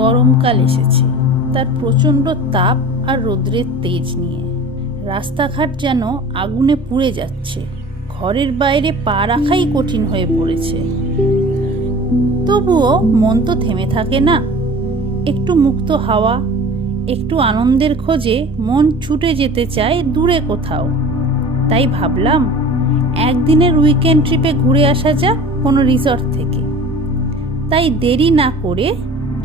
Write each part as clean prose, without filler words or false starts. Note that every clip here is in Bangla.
গরমকাল এসেছে, তার প্রচণ্ড তাপ আর রৌদ্রের তেজ নিয়ে। রাস্তাঘাট যেন আগুনে পুড়ে যাচ্ছে, ঘরের বাইরে পা রাখাই কঠিন হয়ে পড়েছে। তবুও মন তো থেমে থাকে না। একটু মুক্ত হাওয়া, একটু আনন্দের খোঁজে মন ছুটে যেতে চায় দূরে কোথাও। তাই ভাবলাম একদিনের উইকেন্ড ট্রিপে ঘুরে আসা যাক কোনো রিসর্ট থেকে। তাই দেরি না করে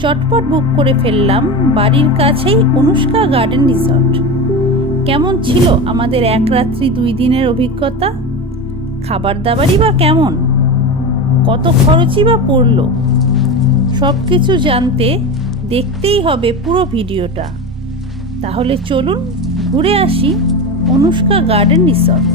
চটপট বুক করে ফেললাম বাড়ির কাছেই অনুষ্কা গার্ডেন রিসর্ট। কেমন ছিল আমাদের 1 রাত্রি 2 দিনের অভিজ্ঞতা? খাবার দাবারই বা কেমন? কত খরচই বা পড়ল? সব কিছু জানতে দেখতেই হবে পুরো ভিডিওটা। তাহলে চলুন ঘুরে আসি Anushka garden resort.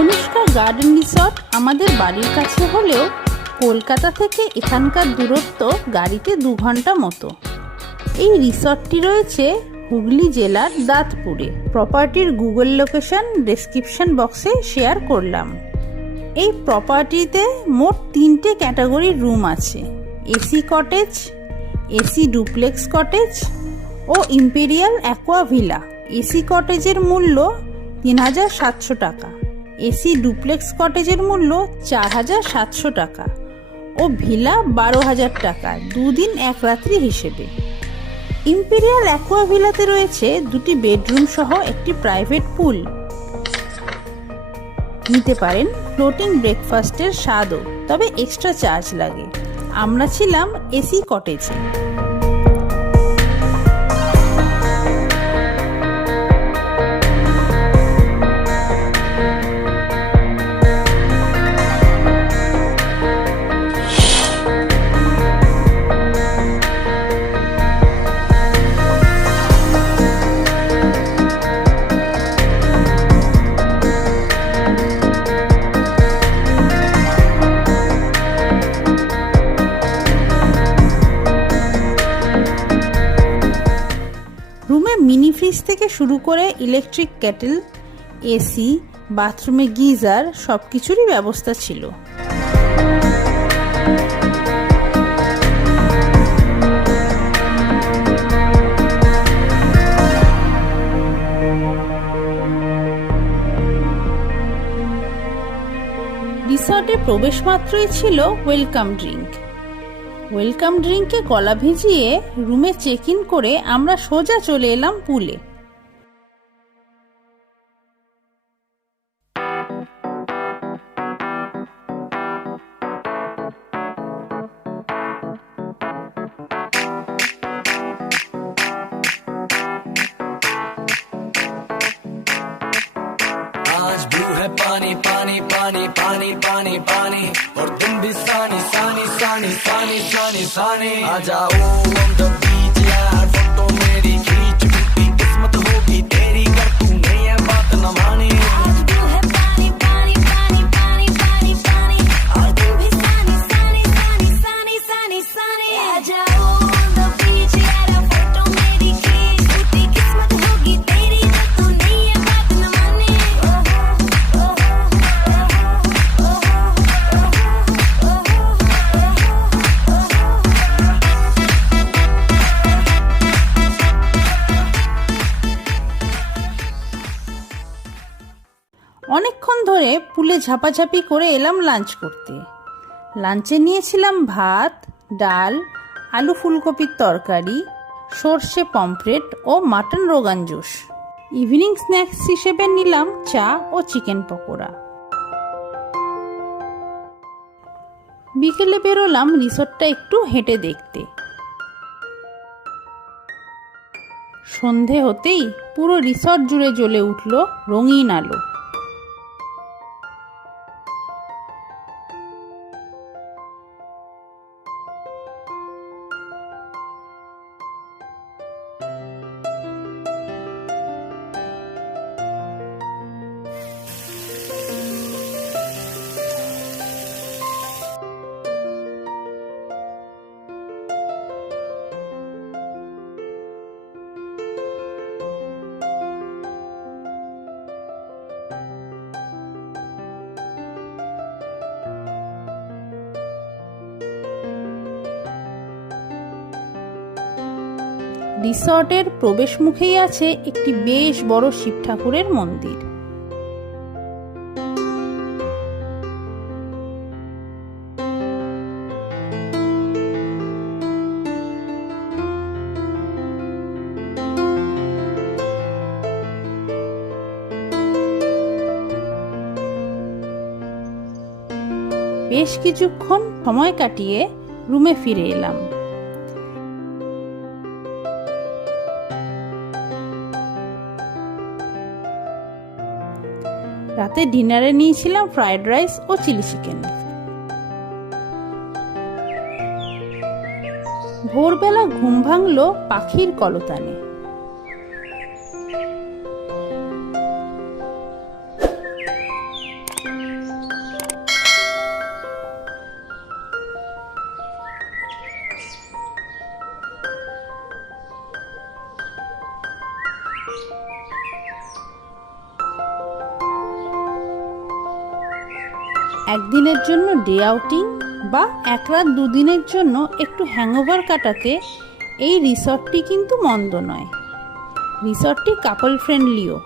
Anushka garden resort আমাদের বাড়ির কাছে হলেও কলকাতা থেকে এখানকার দূরত্ব গাড়িতে 2 ঘন্টা মতো। এই রিসর্টটি রয়েছে হুগলি জেলার দাঁতপুরে। প্রপার্টির গুগল লোকেশন ডেসক্রিপশন বক্সে শেয়ার করলাম। এই প্রপার্টিতে মোট 3টে ক্যাটাগরির রুম আছে: AC cottage, AC duplex cottage ও ইম্পেরিয়াল অ্যাকোয়া ভিলা। এসি কটেজের মূল্য 3,700 টাকা, এসি ডুপ্লেক্স কটেজের মূল্য 4,700 টাকা ও ভিলা 12,000 টাকা 2 দিন 1 রাত্রি হিসেবে। ইম্পেরিয়াল অ্যাকোয়া ভিলাতে রয়েছে 2টি বেডরুম সহ একটি প্রাইভেট পুল। নিতে পারেন ফ্লোটিং ব্রেকফাস্টের স্বাদও, তবে এক্সট্রা চার্জ লাগে। আমরা ছিলাম এসি কটেজে। মিনি ফ্রিজ থেকে শুরু করে ইলেকট্রিক কেটেল, এসি, বাথরুমে গিজার সব কিছুরই ব্যবস্থা ছিল। রিসর্টে প্রবেশ মাত্রই ছিল ওয়েলকাম ড্রিঙ্ক। ওয়েলকাম ড্রিঙ্কে গলা ভিজিয়ে রুমে চেক ইন করে আমরা সোজা চলে এলাম পুলে। व्यू है पानी पानी पानी पानी पानी पानी और तुम भी सानी सानी सानी सानी सानी सानी आ जाओ on the beach यार फोटो मेरी खींच टूटी किस्मत होगी तेरी कर तूने ये बात न मानी অনেকক্ষণ ধরে পুলে ঝাপাঝাপি করে এলাম লাঞ্চ করতে। লাঞ্চে নিয়েছিলাম ভাত, ডাল, আলু ফুলকপির তরকারি, সর্ষে পমফ্রেট ও mutton rogan josh. Evening snacks হিসেবে নিলাম চা ও চিকেন পকোড়া। বিকেলে বেরোলাম রিসর্টটা একটু হেঁটে দেখতে। সন্ধে হতেই পুরো রিসর্ট জুড়ে জ্বলে উঠল রঙিন আলো। রিসর্টের প্রবেশ মুখেই আছে একটি বেশ বড় শিব ঠাকুরের মন্দির। বেশ কিছুক্ষণ সময় কাটিয়ে রুমে ফিরে এলাম। রাতে ডিনারে নিয়েছিলাম ফ্রাইড রাইস ও চিলি চিকেন। ভোরবেলা ঘুম ভাঙল পাখির কলতানে। একদিনের জন্য ডে আউটিং বা এক রাত দুদিনের জন্য একটু হ্যাংওভার কাটাতে এই রিসর্টটি কিন্তু মন্দ নয়। রিসর্টটি কাপল ফ্রেন্ডলিও।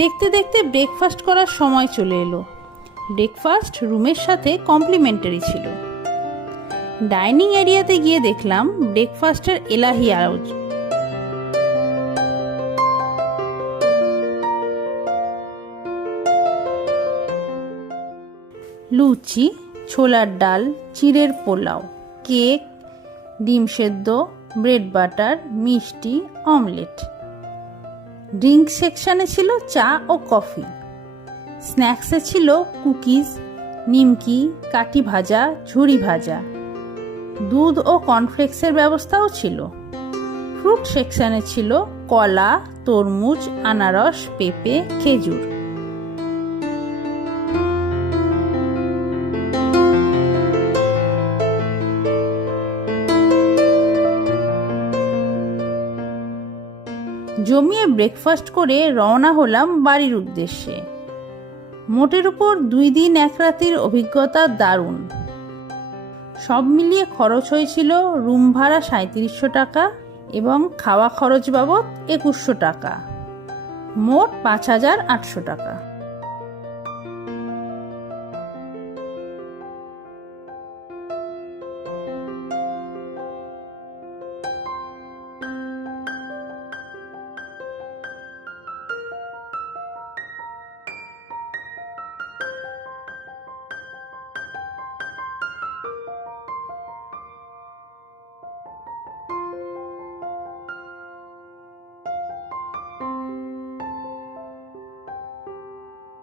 দেখতে দেখতে ব্রেকফাস্ট করার সময় চলে এলো। ব্রেকফাস্ট রুমের সাথে কমপ্লিমেন্টারি ছিল। ডাইনিং এরিয়াতে গিয়ে দেখলাম ব্রেকফাস্টের এলাহি আয়োজন। লুচি, ছোলার ডাল, চিড়ের পোলাও, কেক, ডিম সেদ্ধ, ব্রেড বাটার, মিষ্টি, অমলেট। ড্রিঙ্ক সেকশনে ছিল চা ও কফি। স্ন্যাক্সে ছিল কুকিজ, নিমকি, কাঠি ভাজা, ঝুরি ভাজা। দুধ ও কর্নফ্লেক্সের ব্যবস্থাও ছিল। ফ্রুট সেকশনে ছিল কলা, তরমুজ, আনারস, পেঁপে, খেজুর। জমিয়ে ব্রেকফাস্ট করে রওনা হলাম বাড়ির উদ্দেশ্যে। মোটের উপর 2 দিন 1 রাতের অভিজ্ঞতা দারুণ। সব মিলিয়ে খরচ হয়েছিল রুম ভাড়া 3700 টাকা এবং খাওয়া খরচ বাবদ 2100 টাকা, মোট 5800 টাকা।